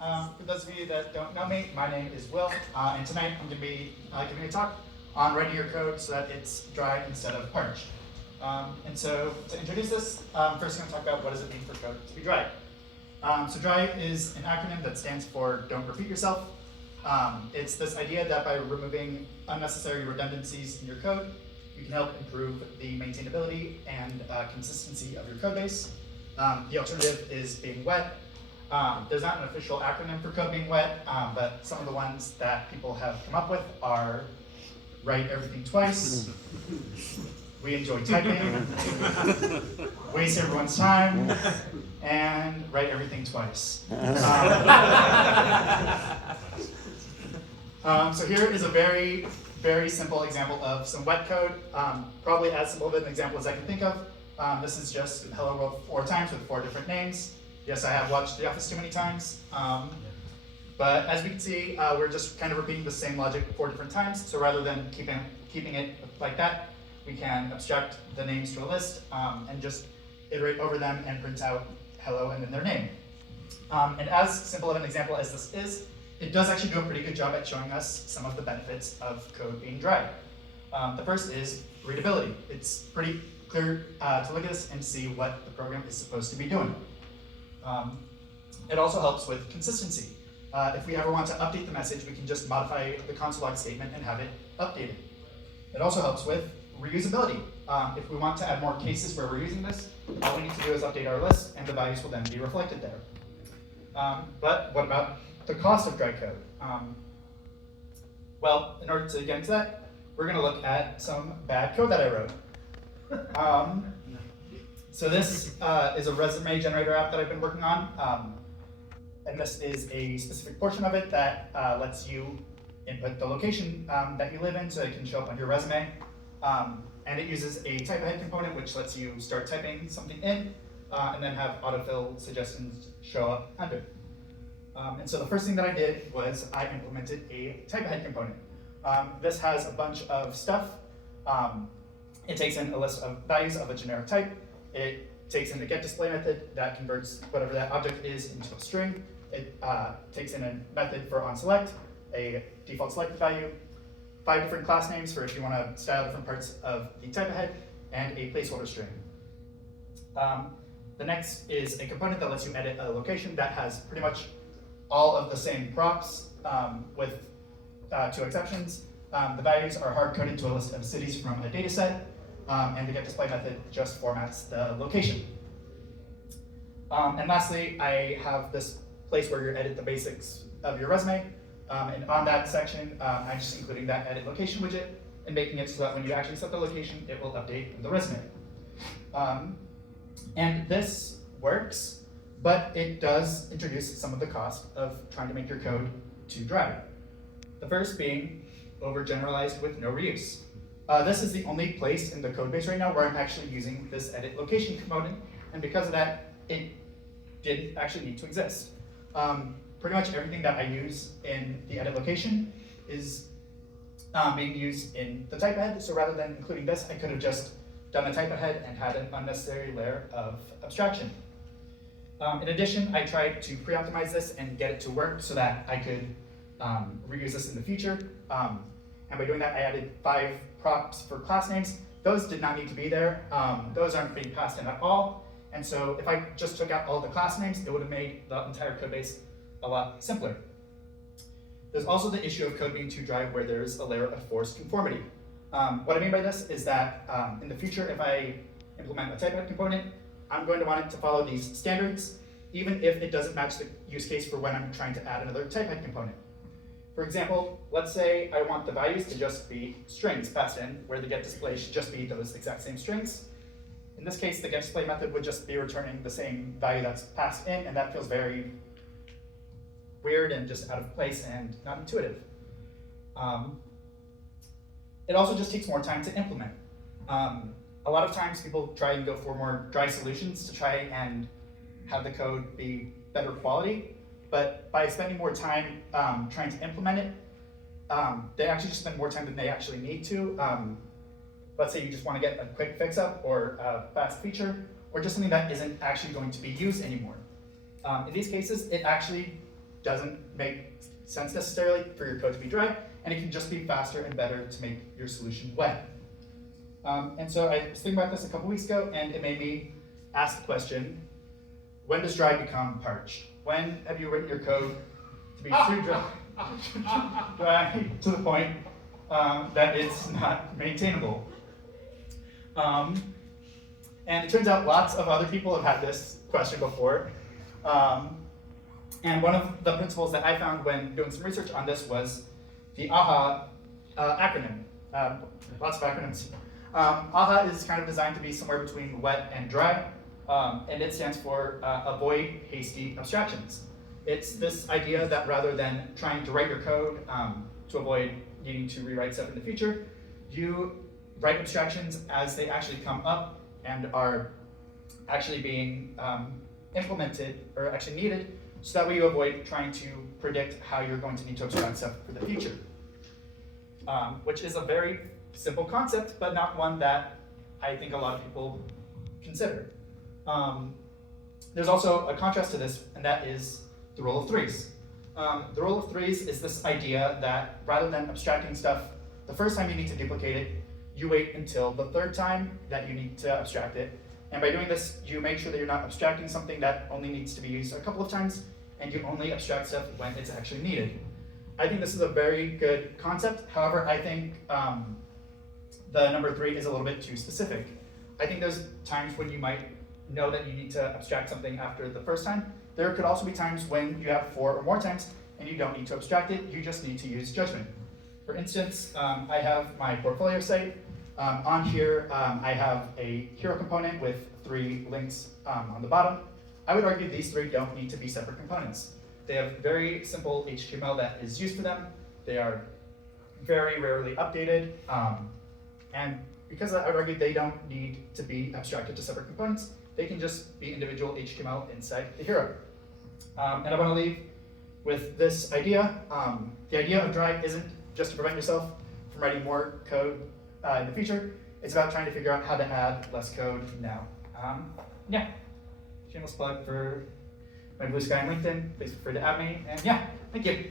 For those of you that don't know me, my name is Will, and tonight I'm going to be giving a talk on writing your code so that it's dry instead of parched. And so to introduce this, first I'm going to talk about what does it mean for code to be dry. So dry is an acronym that stands for don't repeat yourself. It's this idea that by removing unnecessary redundancies in your code, you can help improve the maintainability and consistency of your code base. The alternative is being wet. There's not an official acronym for code being wet, but some of the ones that people have come up with are write everything twice, we enjoy typing, waste everyone's time, and write everything twice. So here is a very, very simple example of some wet code, probably as simple of an example as I can think of. This is just hello world 4 times with 4 different names. Yes, I have watched The Office too many times. But as we can see, we're just kind of repeating the same logic 4 different times. So rather than keeping it like that, we can abstract the names to a list and just iterate over them and print out hello and then their name. And as simple of an example as this is, it does actually do a pretty good job at showing us some of the benefits of code being dry. The first is readability. It's pretty clear to look at this and see what the program is supposed to be doing. It also helps with consistency. If we ever want to update the message, we can just modify the console log statement and have it updated. It also helps with reusability. If we want to add more cases where we're using this, all we need to do is update our list and the values will then be reflected there. But what about the cost of dry code? Well, in order to get into that, we're going to look at some bad code that I wrote. So this is a resume generator app that I've been working on. And this is a specific portion of it that lets you input the location that you live in so it can show up on your resume. And it uses a type ahead component which lets you start typing something in and then have autofill suggestions show up under. And so the first thing that I did was I implemented a type ahead component. This has a bunch of stuff. It takes in a list of values of a generic type. It takes in the getDisplay method that converts whatever that object is into a string. It takes in a method for onSelect, a default selected value, 5 different class names for if you want to style different parts of the type ahead, and a placeholder string. The next is a component that lets you edit a location that has pretty much all of the same props with 2 exceptions. The values are hard-coded to a list of cities from a data set, and the getDisplay method just formats the location. And lastly, I have this place where you edit the basics of your resume. And on that section, I'm just including that edit location widget and making it so that when you actually set the location, it will update the resume. And this works, but it does introduce some of the cost of trying to make your code too dry. The first being overgeneralized with no reuse. This is the only place in the code base right now where I'm actually using this edit location component, and because of that, it didn't actually need to exist. Pretty much everything that I use in the edit location is being used in the type ahead, so rather than including this, I could have just done a type ahead and had an unnecessary layer of abstraction. In addition, I tried to pre-optimize this and get it to work so that I could reuse this in the future. And by doing that, I added 5 props for class names. Those did not need to be there. Those aren't being passed in at all. And so if I just took out all the class names, it would have made the entire code base a lot simpler. There's also the issue of code being too dry where there's a layer of forced conformity. What I mean by this is that in the future, if I implement a type-ahead component, I'm going to want it to follow these standards, even if it doesn't match the use case for when I'm trying to add another type-ahead component. For example, let's say I want the values to just be strings passed in, where the getDisplay should just be those exact same strings. In this case, the getDisplay method would just be returning the same value that's passed in, and that feels very weird and just out of place and not intuitive. It also just takes more time to implement. A lot of times people try and go for more dry solutions to try and have the code be better quality, but by spending more time trying to implement it, they actually just spend more time than they actually need to. Let's say you just want to get a quick fix-up or a fast feature, or just something that isn't actually going to be used anymore. In these cases, it actually doesn't make sense necessarily for your code to be dry, and it can just be faster and better to make your solution wet. And so I was thinking about this a couple weeks ago, and it made me ask the question, when does dry become parched? When have you written your code to be too dry to the point that it's not maintainable? And it turns out lots of other people have had this question before. And one of the principles that I found when doing some research on this was the AHA acronym. Lots of acronyms. AHA is kind of designed to be somewhere between wet and dry, and it stands for avoid hasty abstractions. It's this idea that rather than trying to write your code to avoid needing to rewrite stuff in the future, you write abstractions as they actually come up and are actually being implemented or actually needed, so that way you avoid trying to predict how you're going to need to abstract stuff for the future. Which is a very simple concept, but not one that I think a lot of people consider. There's also a contrast to this, and that is the rule of threes. The rule of threes is this idea that rather than abstracting stuff the first time you need to duplicate it, you wait until the third time that you need to abstract it. And by doing this, you make sure that you're not abstracting something that only needs to be used a couple of times, and you only abstract stuff when it's actually needed. I think this is a very good concept. However, I think the number 3 is a little bit too specific. I think there's times when you might know that you need to abstract something after the first time. There could also be times when you have 4 or more times and you don't need to abstract it, you just need to use judgment. For instance, I have my portfolio site. On here, I have a hero component with 3 links on the bottom. I would argue these 3 don't need to be separate components. They have very simple HTML that is used for them. They are very rarely updated. And because I would argue they don't need to be abstracted to separate components, they can just be individual HTML inside the hero. And I want to leave with this idea. The idea of dry isn't just to prevent yourself from writing more code in the future. It's about trying to figure out how to add less code now. Yeah, shameless plug for my Blue Sky and LinkedIn. Please feel free to add me. And yeah, thank you.